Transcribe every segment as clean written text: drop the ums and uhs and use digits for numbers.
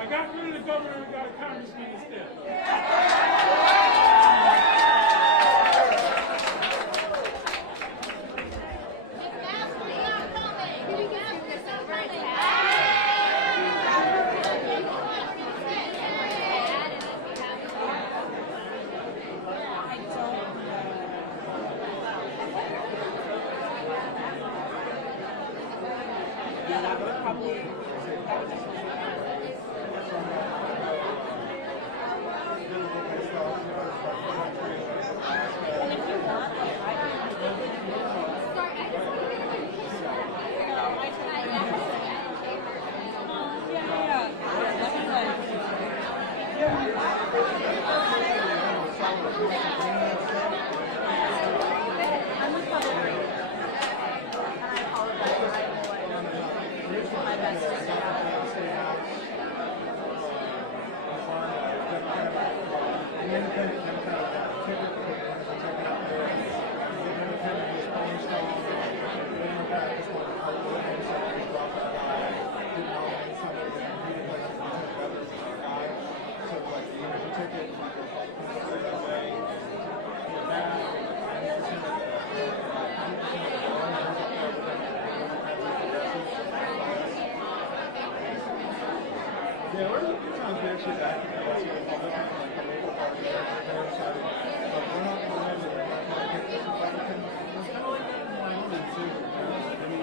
I got rid of the governor and got a congressman instead. Yeah, we're trying to actually back in the Republican, like the local party there, so we're not going to get this Republican. It's kind of like that in Wyoming too. I mean,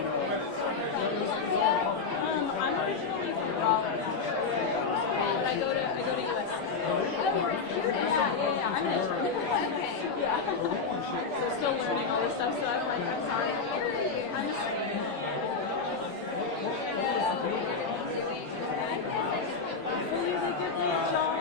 I'm originally from Raleigh, but I go to USC. Yeah. I'm in. Yeah. So still learning all this stuff. So I'm like, I'm sorry. I'm just. Hopefully they get their job.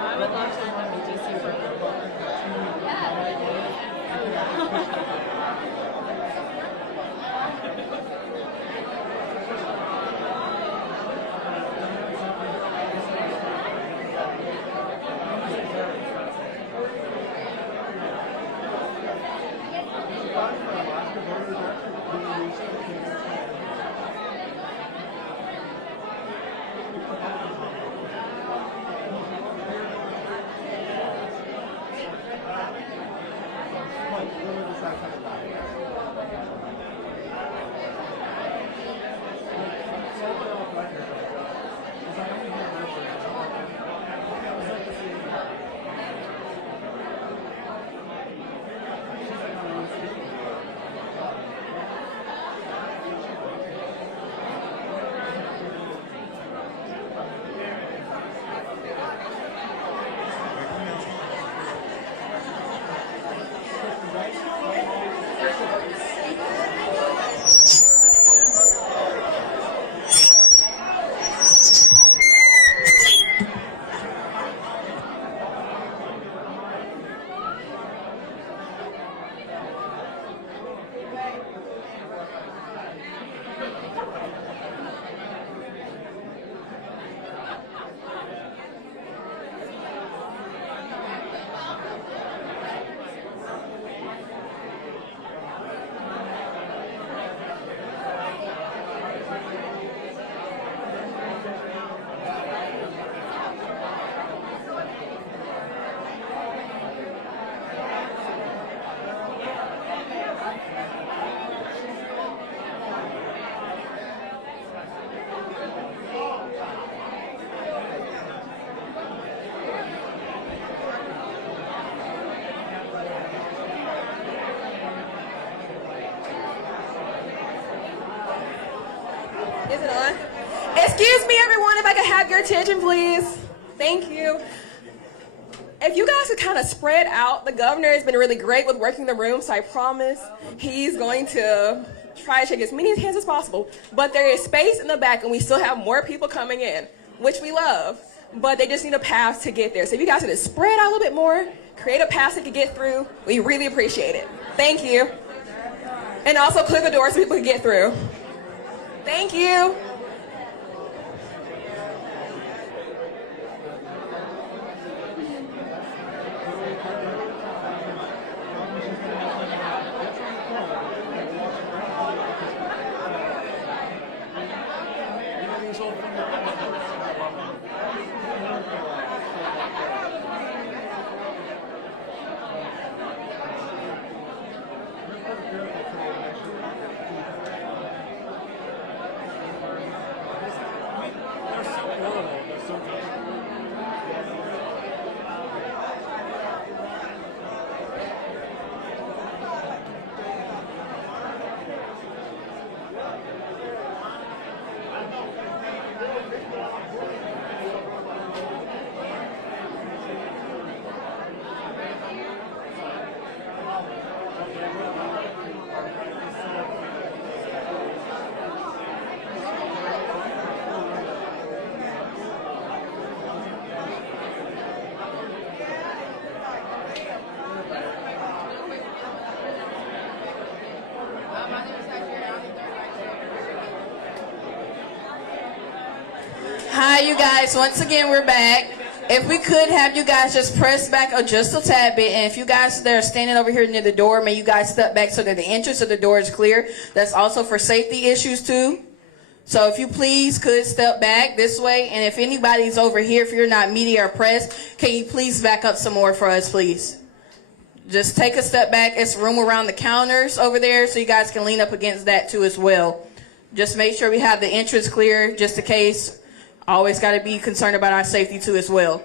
I would love to live in DC for a little bit. Is it on? Excuse me, everyone, if I could have your attention, please. Thank you. If you guys could kind of spread out, the governor has been really great with working the room, so I promise he's going to try to shake as many hands as possible. But there is space in the back, and we still have more people coming in, which we love. But they just need a pass to get there. So if you guys could just spread out a little bit more, create a pass that could get through, we really appreciate it. Thank you. And also clear the doors so people can get through. Thank you. right, you guys, once again, we're back. If we could have you guys just press back just a tad bit, and if you guys that are standing over here near the door, may you guys step back so that the entrance of the door is clear. That's also for safety issues too. So if you please could step back this way, and if anybody's over here, if you're not media or press, can you please back up some more for us, please? Just take a step back. It's room around the counters over there, so you guys can lean up against that too as well. Just make sure we have the entrance clear, just in case. Always got to be concerned about our safety too as well.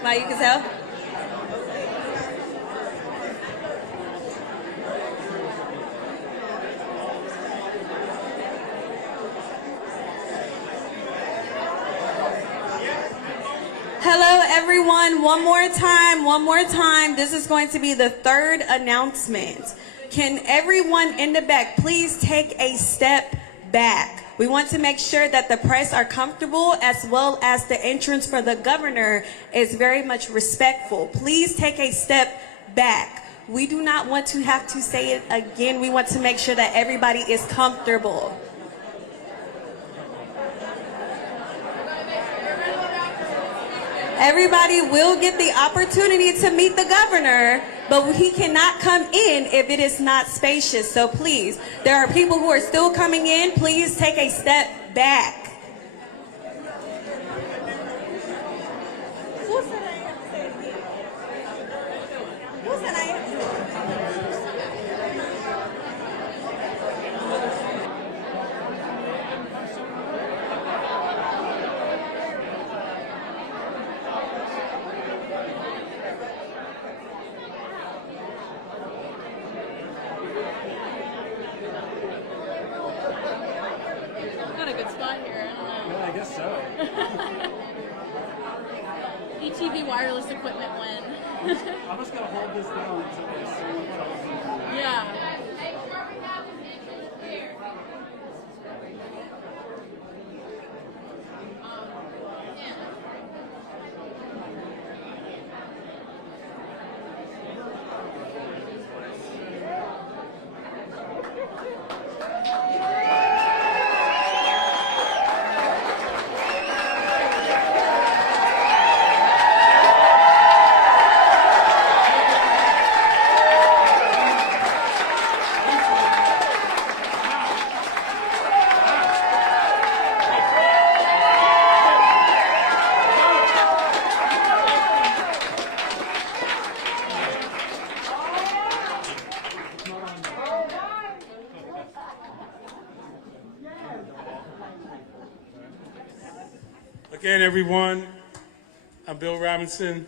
Now you can tell. Hello, everyone. One more time. This is going to be the third announcement. Can everyone in the back please take a step back? We want to make sure that the press are comfortable, as well as the entrance for the governor is very much respectful. Please take a step back. We do not want to have to say it again. We want to make sure that everybody is comfortable. Everybody will get the opportunity to meet the governor, but he cannot come in if it is not spacious. So please, there are people who are still coming in. Please take a step back. Who said I have to say it again? Who said I have to say it again? Not a good spot here. I don't know. Yeah, I guess so. ETV wireless equipment win. I'm just gonna hold this down until they see what else. Yeah. Again, everyone, I'm Bill Robinson,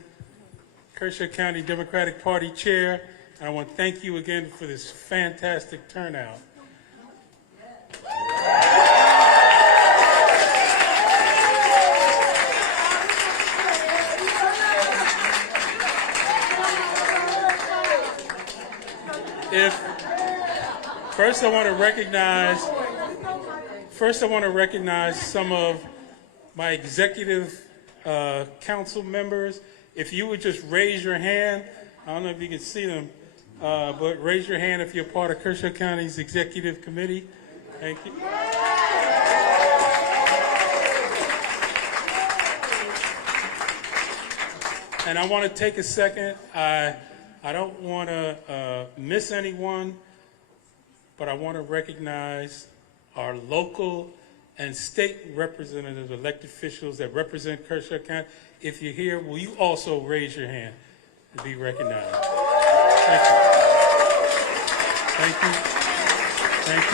Kershaw County Democratic Party Chair, and I want to thank you again for this fantastic turnout. First, I want to recognize some of my executive council members. If you would just raise your hand, I don't know if you can see them, but raise your hand if you're part of Kershaw County's executive committee. Thank you. And I want to take a second. I don't want to miss anyone, but I want to recognize our local and state representatives, elected officials that represent Kershaw County. If you're here, will you also raise your hand to be recognized? Thank you. Thank you. Thank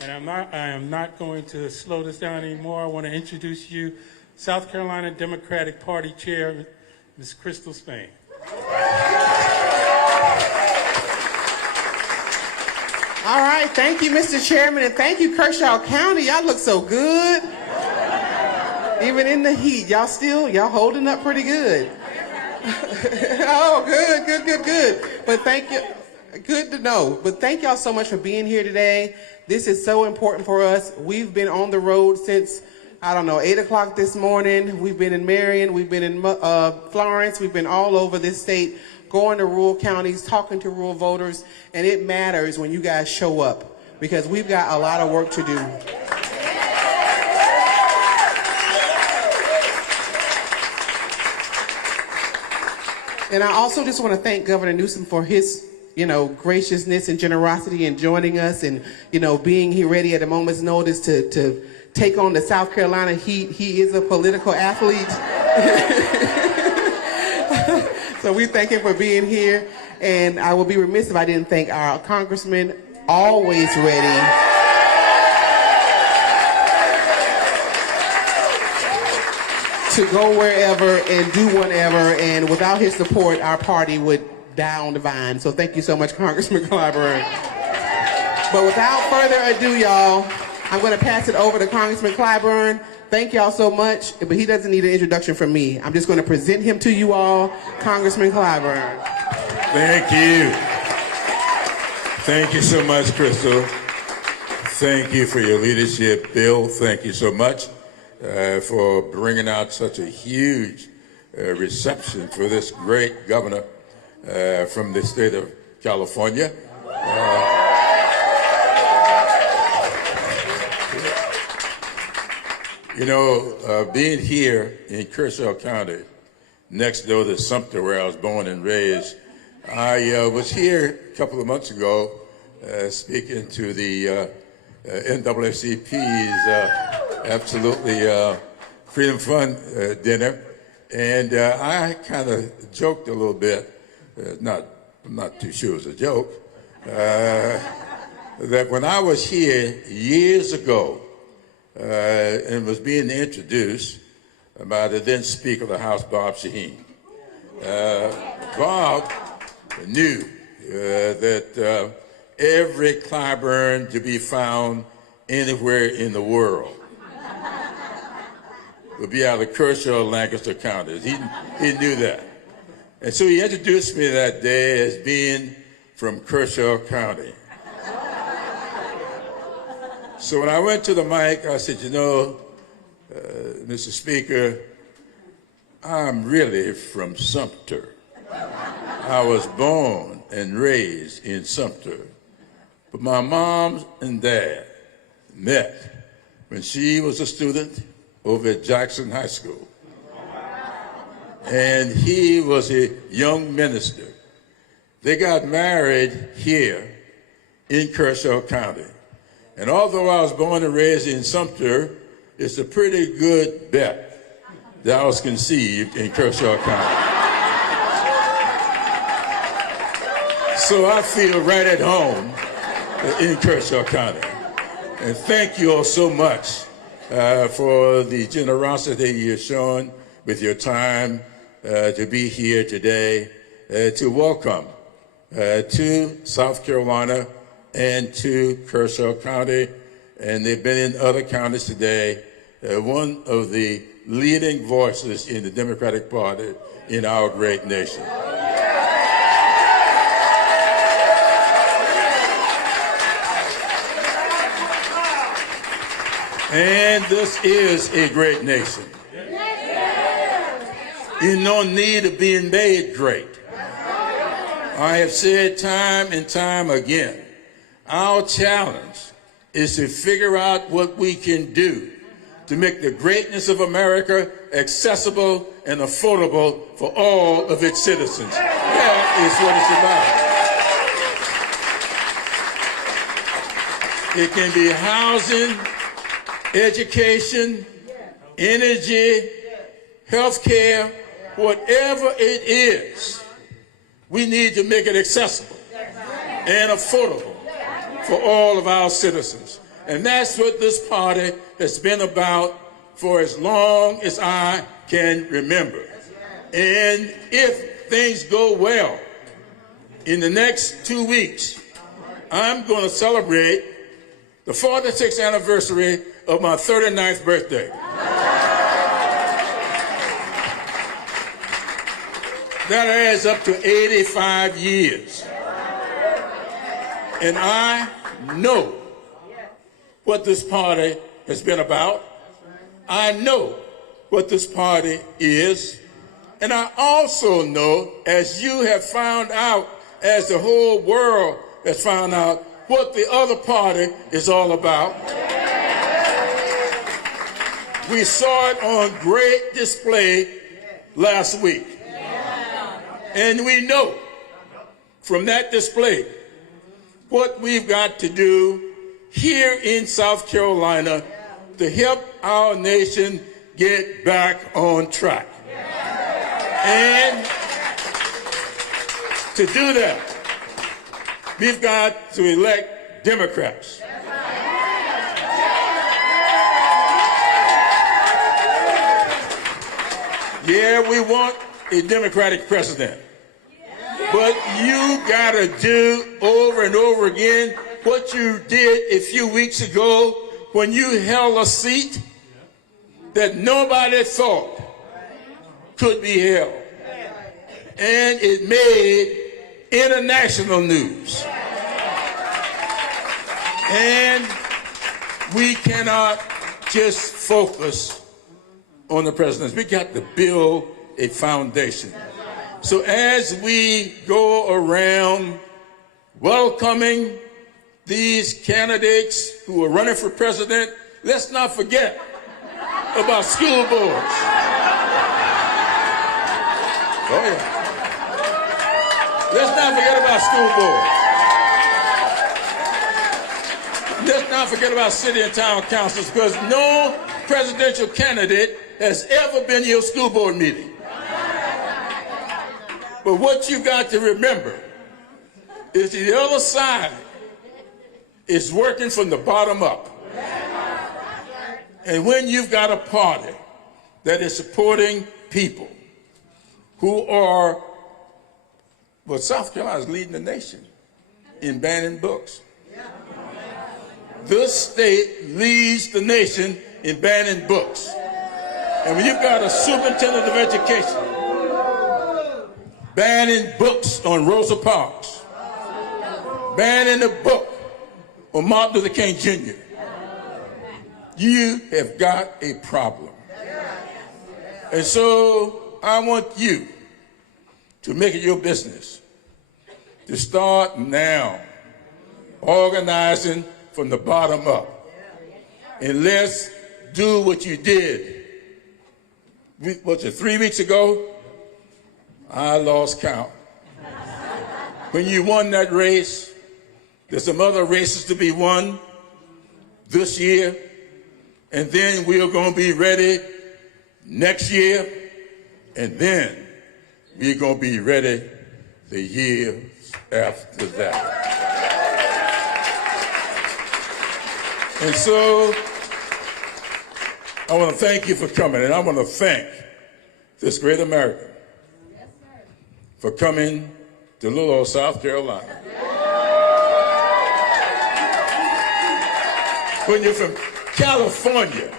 you. And I am not going to slow this down anymore. I want to introduce you, South Carolina Democratic Party Chair, Ms. Crystal Spain. All right, thank you, Mr. Chairman, and thank you, Kershaw County. Y'all look so good. Even in the heat, y'all holding up pretty good. Oh, good. But thank you, good to know. But thank y'all so much for being here today. This is so important for us. We've been on the road since, 8 o'clock this morning. We've been in Marion, we've been in Florence, we've been all over this state, going to rural counties, talking to rural voters, and it matters when you guys show up because we've got a lot of work to do. And I also just want to thank Governor Newsom for his, graciousness and generosity in joining us and, being here ready at a moment's notice to take on the South Carolina heat. He is a political athlete. So we thank him for being here. And I would be remiss if I didn't thank our congressman, always ready. To go wherever and do whatever. And without his support, our party would die on the vine. So thank you so much, Congressman Clyburn. But without further ado, y'all, I'm going to pass it over to Congressman Clyburn. Thank y'all so much, but he doesn't need an introduction from me. I'm just going to present him to you all, Congressman Clyburn. Thank you. Thank you so much, Crystal. Thank you for your leadership, Bill. Thank you so much for bringing out such a huge reception for this great governor from the state of California. Being here in Kershaw County, next door to Sumter, where I was born and raised, I was here a couple of months ago speaking to the NAACP's absolutely Freedom Fund dinner, and I kind of joked a little bit, I'm not too sure it was a joke, that when I was here years ago and was being introduced by the then Speaker of the House, Bob Shaheen, Bob knew that every Clyburn to be found anywhere in the world would be out of Kershaw, Lancaster counties. He knew that. And so he introduced me that day as being from Kershaw County. So when I went to the mic, I said, Mr. Speaker, I'm really from Sumter. I was born and raised in Sumter. But my mom and dad met when she was a student over at Jackson High School. And he was a young minister. They got married here in Kershaw County. And although I was born and raised in Sumter, it's a pretty good bet that I was conceived in Kershaw County. So I feel right at home in Kershaw County. And thank you all so much for the generosity you're showing with your time to be here today to welcome to South Carolina and to Kershaw County. And they've been in other counties today. One of the leading voices in the Democratic Party in our great nation. And this is a great nation. In no need of being made great. I have said time and time again, our challenge is to figure out what we can do to make the greatness of America accessible and affordable for all of its citizens. That is what it's about. It can be housing, education, energy, health care, whatever it is, we need to make it accessible and affordable for all of our citizens. And that's what this party has been about for as long as I can remember. And if things go well, in the next 2 weeks, I'm going to celebrate the 46th anniversary of my 39th birthday. That adds up to 85 years. And I know what this party has been about. I know what this party is. And I also know, as you have found out, as the whole world has found out, what the other party is all about. We saw it on great display last week. And we know from that display what we've got to do here in South Carolina to help our nation get back on track. And to do that, we've got to elect Democrats. Yeah, we want a Democratic president. But you gotta do over and over again what you did a few weeks ago when you held a seat that nobody thought could be held. And it made international news. And we cannot just focus on the presidency. We got to build a foundation. So as we go around welcoming these candidates who are running for president, let's not forget about school boards. Oh yeah. Let's not forget about school boards. Let's not forget about city and town councils, because no presidential candidate has ever been to your school board meeting. But what you got to remember is the other side is working from the bottom up. And when you've got a party that is supporting people who are, well, South Carolina is leading the nation in banning books. This state leads the nation in banning books. And when you've got a superintendent of education banning books on Rosa Parks, banning a book on Martin Luther King Jr., you have got a problem. And so I want you to make it your business to start now organizing from the bottom up. And let's do what you did. Was it 3 weeks ago? I lost count. When you won that race, there's some other races to be won this year, and then we are going to be ready next year, and then we're going to be ready the years after that. And so I want to thank you for coming, and I want to thank this great America for coming to little old South Carolina. When you're from California,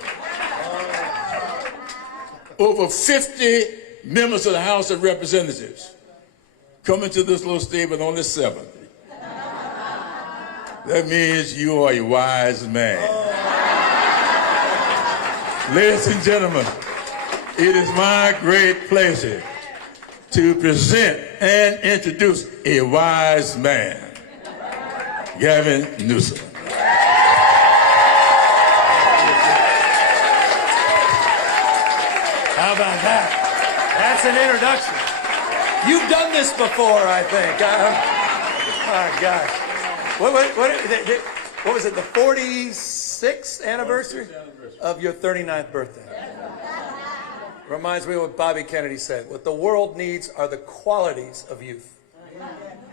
over 50 members of the House of Representatives coming to this little state with only 7. That means you are a wise man. Ladies and gentlemen, it is my great pleasure to present and introduce a wise man, Gavin Newsom. How about that? That's an introduction. You've done this before, I think. Oh, gosh. What was it, the 46th anniversary of your 39th birthday? Reminds me of what Bobby Kennedy said. What the world needs are the qualities of youth.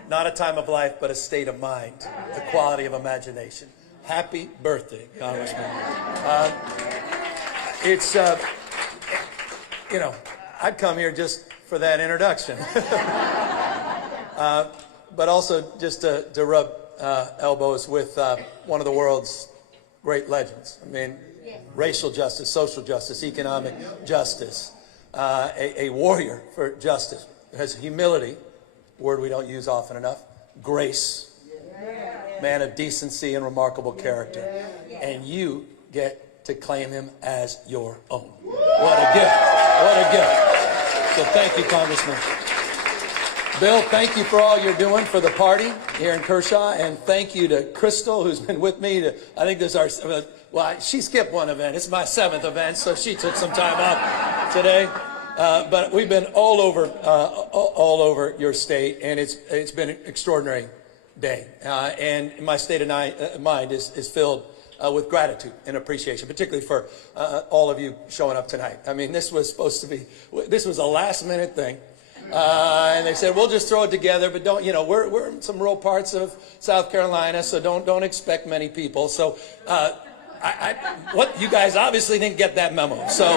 Not a time of life, but a state of mind. The quality of imagination. Happy birthday, Congressman. You know, I'd come here just for that introduction. But also just to rub elbows with one of the world's great legends. I mean, racial justice, social justice, economic justice, a warrior for justice. Has humility, word we don't use often enough, grace, man of decency and remarkable character. And you get to claim him as your own. What a gift. What a gift. So thank you, Congressman. Bill, thank you for all you're doing for the party here in Kershaw, and thank you to Crystal, who's been with me. I think this is our, well, she skipped one event. It's my 7th event, so she took some time off today. But we've been all over your state, and it's been an extraordinary day. And my state of mind is filled with gratitude and appreciation, particularly for all of you showing up tonight. I mean, this was a last-minute thing. And they said, we'll just throw it together, but don't, you know, we're in some rural parts of South Carolina, so don't expect many people. So, you guys obviously didn't get that memo. So,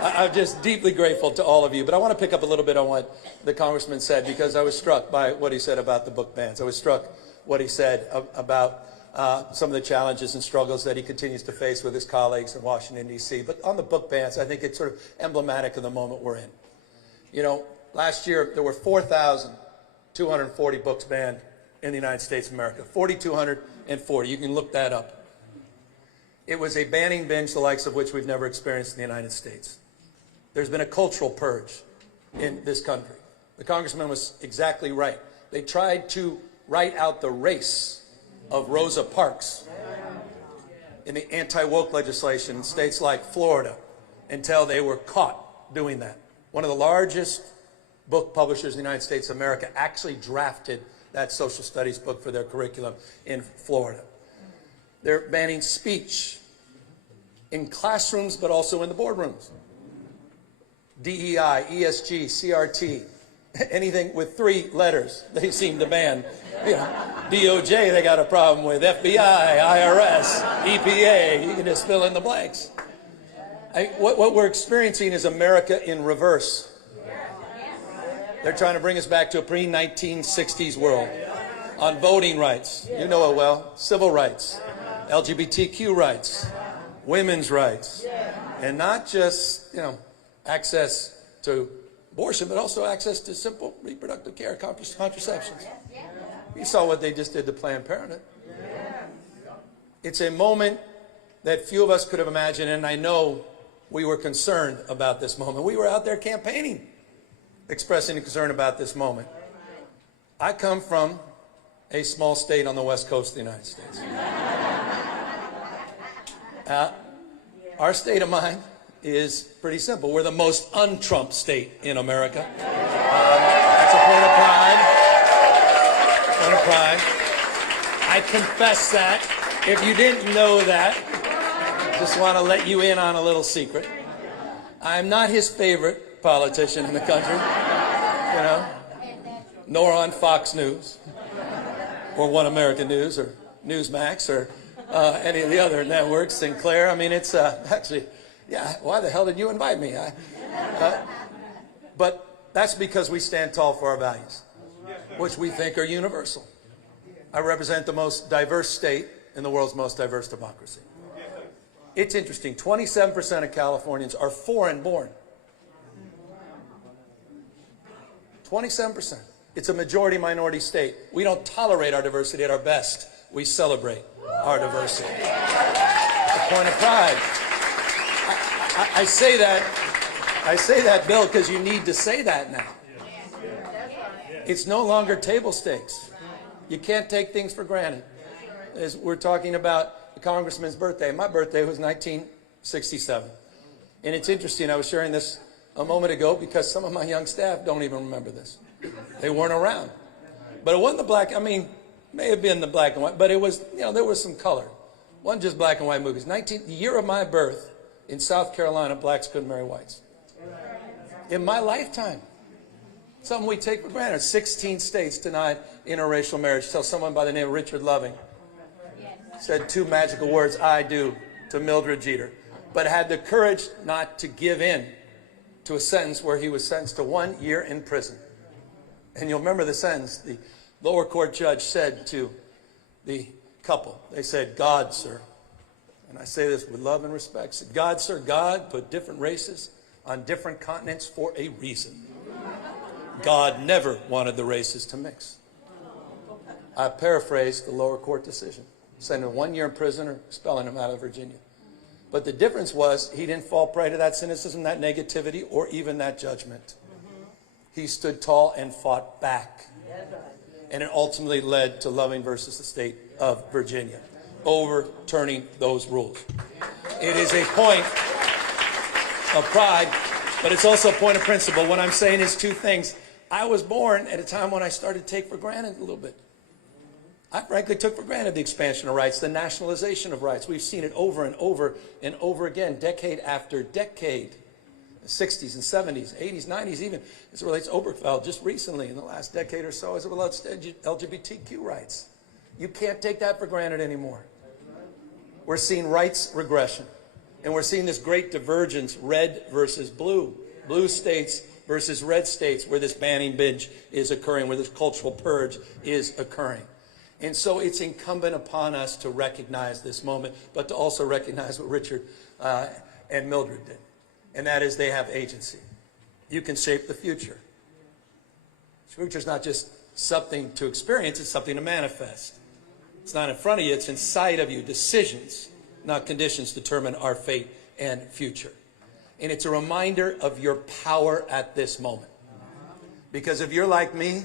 I'm just deeply grateful to all of you. But I want to pick up a little bit on what the Congressman said, because I was struck by what he said about the book bans. I was struck what he said about some of the challenges and struggles that he continues to face with his colleagues in Washington, D.C. But on the book bans, I think it's sort of emblematic of the moment we're in. You know, last year there were 4,240 books banned in the United States of America. 4,240. You can look that up. It was a banning binge the likes of which we've never experienced in the United States. There's been a cultural purge in this country. The congressman was exactly right. They tried to write out the race of Rosa Parks in the anti-woke legislation in states like Florida until they were caught doing that. One of the largest book publishers in the United States of America actually drafted that social studies book for their curriculum in Florida. They're banning speech in classrooms, but also in the boardrooms. DEI, ESG, CRT, anything with 3 letters, they seem to ban. You know, DOJ, they got a problem with. FBI, IRS, EPA, you can just fill in the blanks. What we're experiencing is America in reverse. They're trying to bring us back to a pre-1960s world on voting rights. You know it well. Civil rights, LGBTQ rights, women's rights, and not just, you know, access to abortion, but also access to simple reproductive care, contraceptions. You saw what they just did to Planned Parenthood. It's a moment that few of us could have imagined, and I know we were concerned about this moment. We were out there campaigning, expressing concern about this moment. I come from a small state on the west coast of the United States. Our state of mind is pretty simple. We're the most un-Trump state in America. That's a point of pride. Point of pride. I confess that. If you didn't know that, just want to let you in on a little secret. I'm not his favorite politician in the country, you know, nor on Fox News, or One American News, or Newsmax, or any of the other networks, Sinclair. I mean, it's actually, yeah, why the hell did you invite me? But that's because we stand tall for our values, which we think are universal. I represent the most diverse state in the world's most diverse democracy. It's interesting, 27% of Californians are foreign born. 27%. It's a majority minority state. We don't tolerate our diversity at our best. We celebrate our diversity. It's a point of pride. I say that, Bill, because you need to say that now. It's no longer table stakes. You can't take things for granted. As we're talking about the congressman's birthday. My birthday was 1967. And it's interesting, I was sharing this a moment ago because some of my young staff don't even remember this. They weren't around. But it wasn't the black, I mean, may have been the black and white, but it was, you know, there was some color. It wasn't just black and white movies. The year of my birth in South Carolina, blacks couldn't marry whites. In my lifetime. Something we take for granted. 16 states denied interracial marriage. Tell someone by the name of Richard Loving said 2 magical words, I do, to Mildred Jeter, but had the courage not to give in to a sentence where he was sentenced to 1 year in prison. And you'll remember the sentence. The lower court judge said to the couple, they said, God, sir, and I say this with love and respect, said, God, sir, God put different races on different continents for a reason. God never wanted the races to mix. I paraphrased the lower court decision, sending him 1 year in prison or expelling him out of Virginia. But the difference was he didn't fall prey to that cynicism, that negativity, or even that judgment. He stood tall and fought back. And it ultimately led to Loving versus the state of Virginia, overturning those rules. It is a point of pride, but it's also a point of principle. What I'm saying is 2 things. I was born at a time when I started to take for granted a little bit. I frankly took for granted the expansion of rights, the nationalization of rights. We've seen it over and over and over again, decade after decade. The 60s and 70s, 80s, 90s, even as it relates to Obergefell, just recently in the last decade or so, as it relates to LGBTQ rights. You can't take that for granted anymore. We're seeing rights regression. And we're seeing this great divergence, red versus blue. Blue states versus red states, where this banning binge is occurring, where this cultural purge is occurring. And so it's incumbent upon us to recognize this moment, but to also recognize what Richard and Mildred did. And that is they have agency. You can shape the future. The future's not just something to experience, it's something to manifest. It's not in front of you, it's inside of you. Decisions, not conditions, determine our fate and future. And it's a reminder of your power at this moment. Because if you're like me,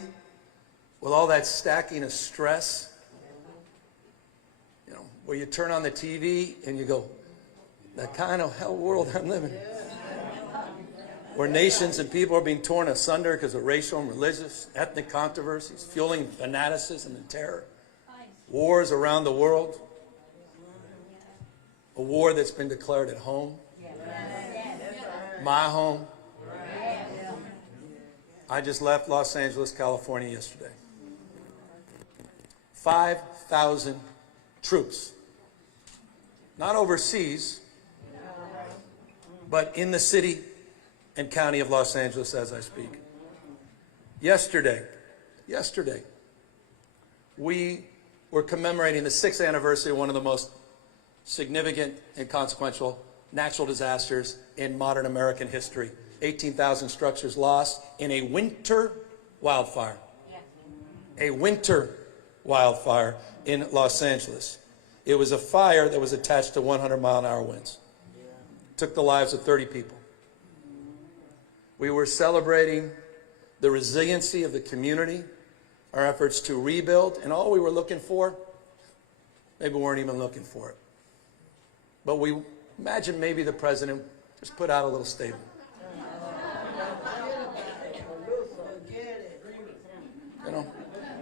with all that stacking of stress, you know, where you turn on the TV and you go, that kind of hell world I'm living in. Where nations and people are being torn asunder because of racial and religious, ethnic controversies, fueling fanaticism and terror. Wars around the world. A war that's been declared at home. My home. I just left Los Angeles, California yesterday. 5,000 troops. Not overseas, but in the city and county of Los Angeles as I speak. Yesterday, we were commemorating the 6th anniversary of one of the most significant and consequential natural disasters in modern American history. 18,000 structures lost in a winter wildfire. A winter wildfire in Los Angeles. It was a fire that was attached to 100-mile-an-hour winds. Took the lives of 30 people. We were celebrating the resiliency of the community, our efforts to rebuild, and all we were looking for, maybe we weren't even looking for it. But we imagine maybe the president just put out a little statement. You know,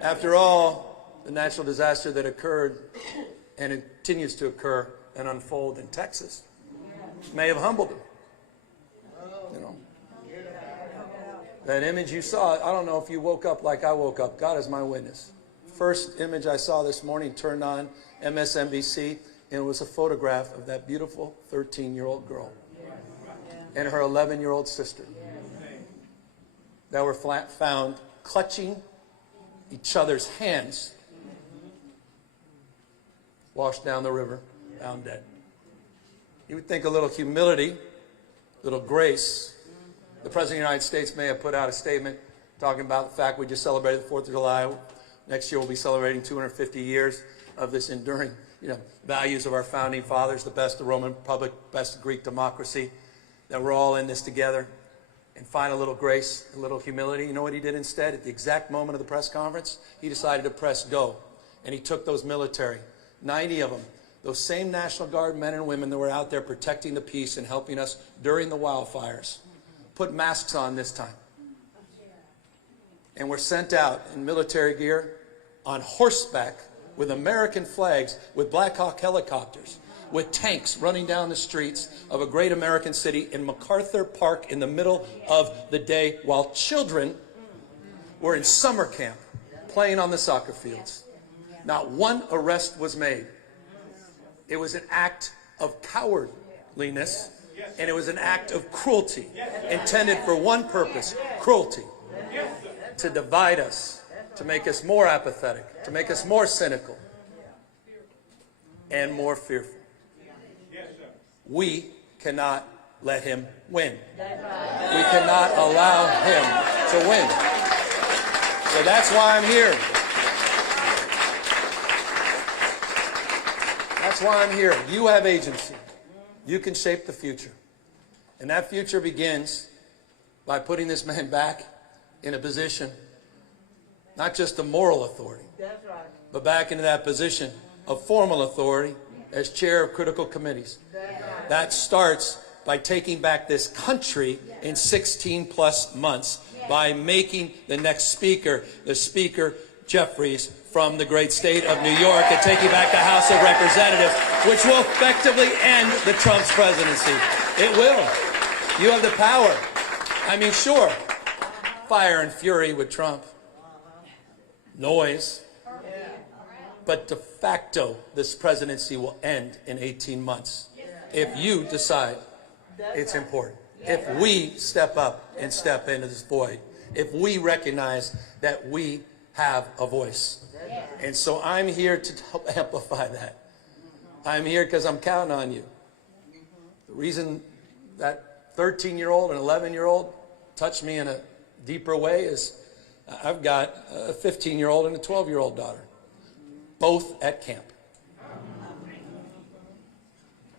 after all, the natural disaster that occurred and it continues to occur and unfold in Texas may have humbled him. You know, that image you saw, I don't know if you woke up like I woke up. God is my witness. First image I saw this morning, turned on MSNBC, and it was a photograph of that beautiful 13-year-old girl and her 11-year-old sister that were found clutching each other's hands, washed down the river, found dead. You would think a little humility, a little grace. The President of the United States may have put out a statement talking about the fact we just celebrated the 4th of July. Next year we'll be celebrating 250 years of this enduring, values of our founding fathers, the best of the Roman Republic, best of Greek democracy, that we're all in this together. And find a little grace, a little humility. You know what he did instead? At the exact moment of the press conference, he decided to press go. And he took those military, 90 of them, those same National Guard men and women that were out there protecting the peace and helping us during the wildfires, put masks on this time. And were sent out in military gear on horseback with American flags, with Black Hawk helicopters, with tanks running down the streets of a great American city in MacArthur Park in the middle of the day while children were in summer camp playing on the soccer fields. Not one arrest was made. It was an act of cowardliness, and it was an act of cruelty intended for one purpose, cruelty, to divide us, to make us more apathetic, to make us more cynical and more fearful. We cannot let him win. We cannot allow him to win. So that's why I'm here. That's why I'm here. You have agency. You can shape the future. And that future begins by putting this man back in a position, not just of moral authority, but back into that position of formal authority as chair of critical committees. That starts by taking back this country in 16 plus months by making the next speaker, the Speaker Jeffries from the great state of New York, and taking back the House of Representatives, which will effectively end the Trump's presidency. It will. You have the power. I mean, sure, fire and fury with Trump, noise, but de facto, this presidency will end in 18 months. If you decide it's important. If we step up and step into this void. If we recognize that we have a voice. And so I'm here to help amplify that. I'm here because I'm counting on you. The reason that 13-year-old and 11-year-old touched me in a deeper way is I've got a 15-year-old and a 12-year-old daughter, both at camp.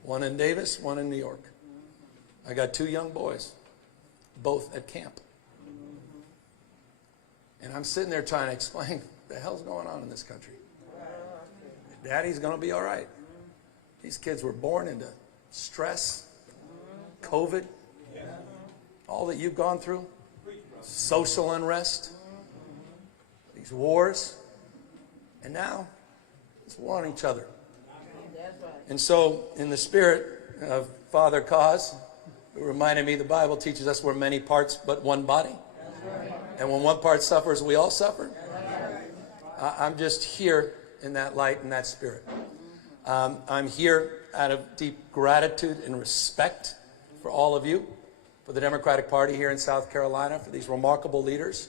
One in Davis, one in New York. I got 2 young boys, both at camp. And I'm sitting there trying to explain what the hell's going on in this country. Daddy's going to be all right. These kids were born into stress, COVID, all that you've gone through, social unrest, these wars, and now it's war on each other. And so, in the spirit of Father Cause, it reminded me the Bible teaches us we're many parts but one body. And when one part suffers, we all suffer. I'm just here in that light and that spirit. I'm here out of deep gratitude and respect for all of you, for the Democratic Party here in South Carolina, for these remarkable leaders.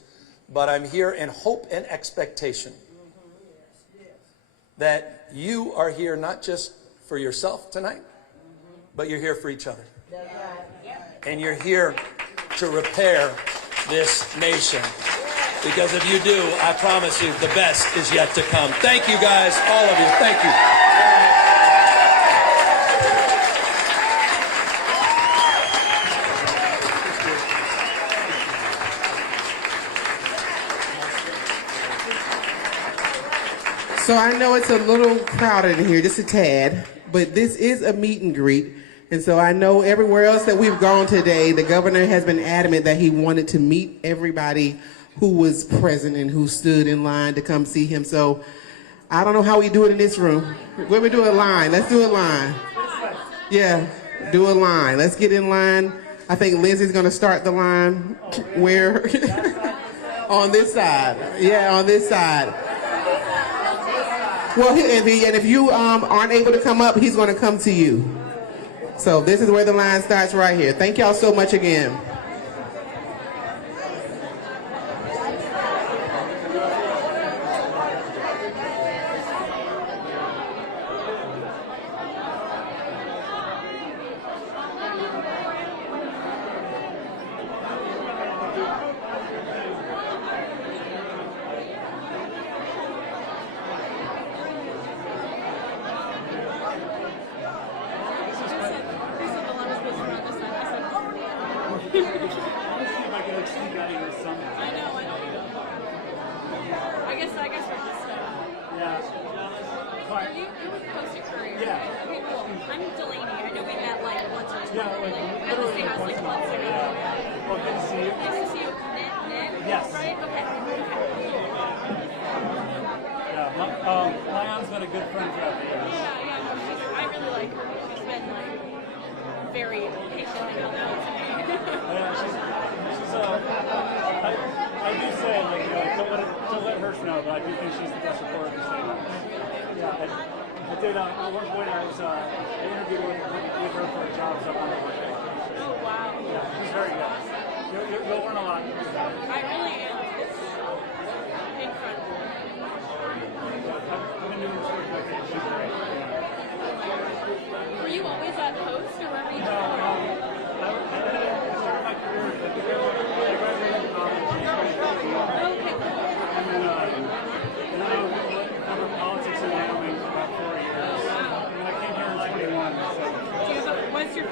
But I'm here in hope and expectation that you are here not just for yourself tonight, but you're here for each other. And you're here to repair this nation. Because if you do, I promise you, the best is yet to come. Thank you guys, all of you. Thank you. So I know it's a little crowded in here, just a tad, but this is a meet and greet. And so I know everywhere else that we've gone today, the governor has been adamant that he wanted to meet everybody who was present and who stood in line to come see him. So I don't know how we do it in this room. Where we do a line? Let's do a line. Yeah, do a line. Let's get in line. I think Lindsay's going to start the line. Where? On this side. Yeah, on this side. Well, and if you aren't able to come up, he's going to come to you. So this is where the line starts right here. Thank y'all so much again. Lion's been a good friend throughout the years. I really like her. She's been very patient and helpful to me. I do say don't let her know, but I do think she's the best reporter of the state. Yeah, I did. At one point, I interviewed with her for a job. So Oh wow. Yeah, she's very good. You'll learn a lot. I really am. It's incredible. I've been doing this work with her. She's great. Were you always at Post or wherever you No, I started my career at the I graduated college in 2015. Okay. And then I covered politics in Wyoming for about 4 years. And then I came here in 21. So. What's your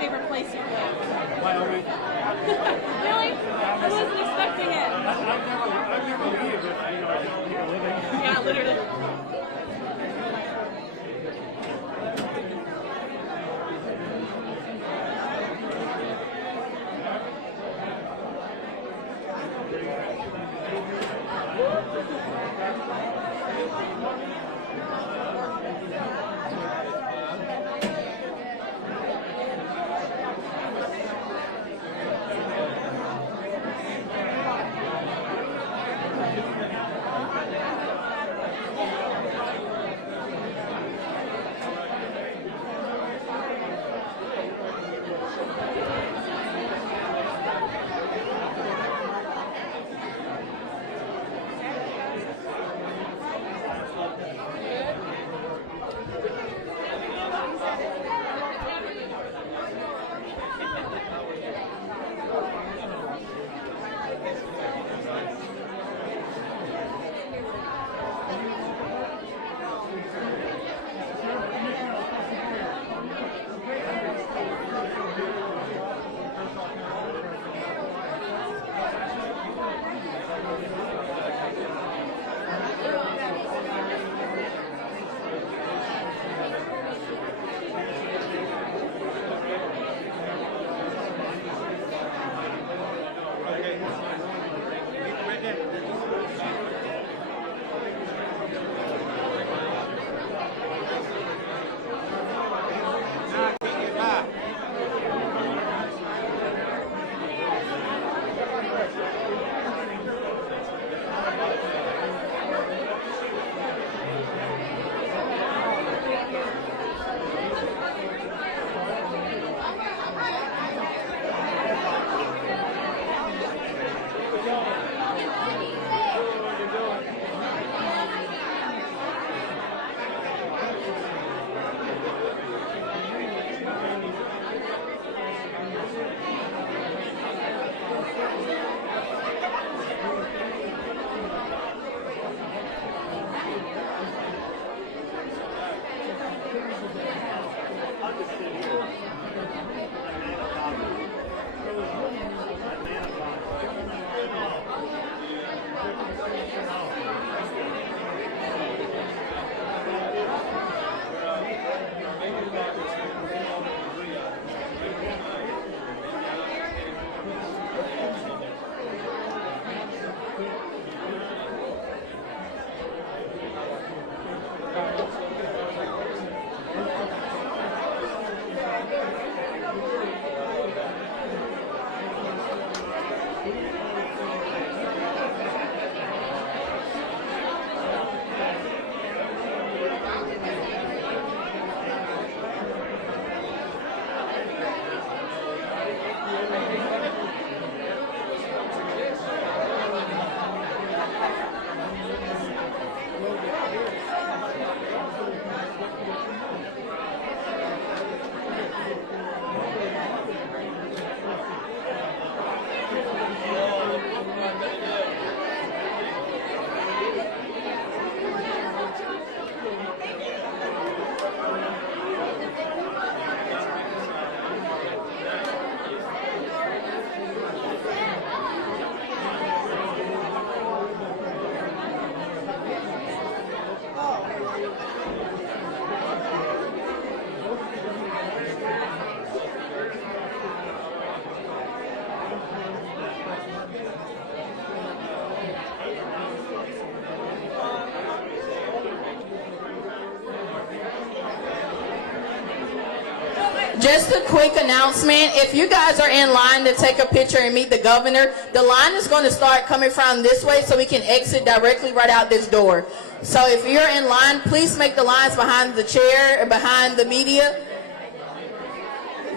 Just a quick announcement. If you guys are in line to take a picture and meet the governor, the line is going to start coming from this way so we can exit directly right out this door. So if you're in line, please make the lines behind the chair and behind the media.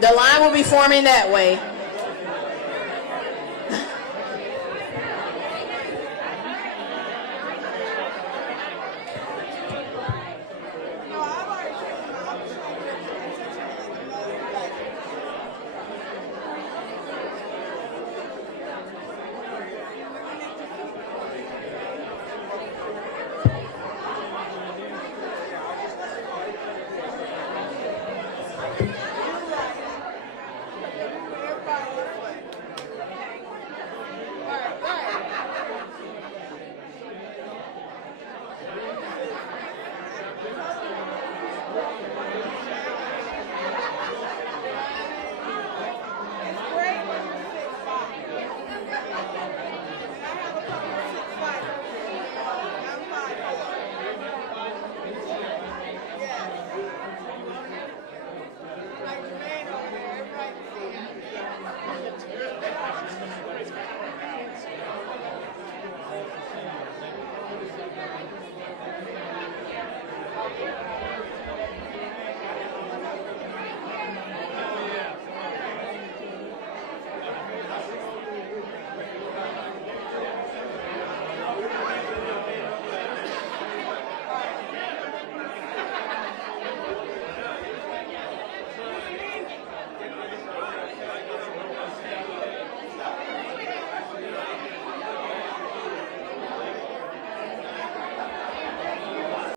The line will be forming that way.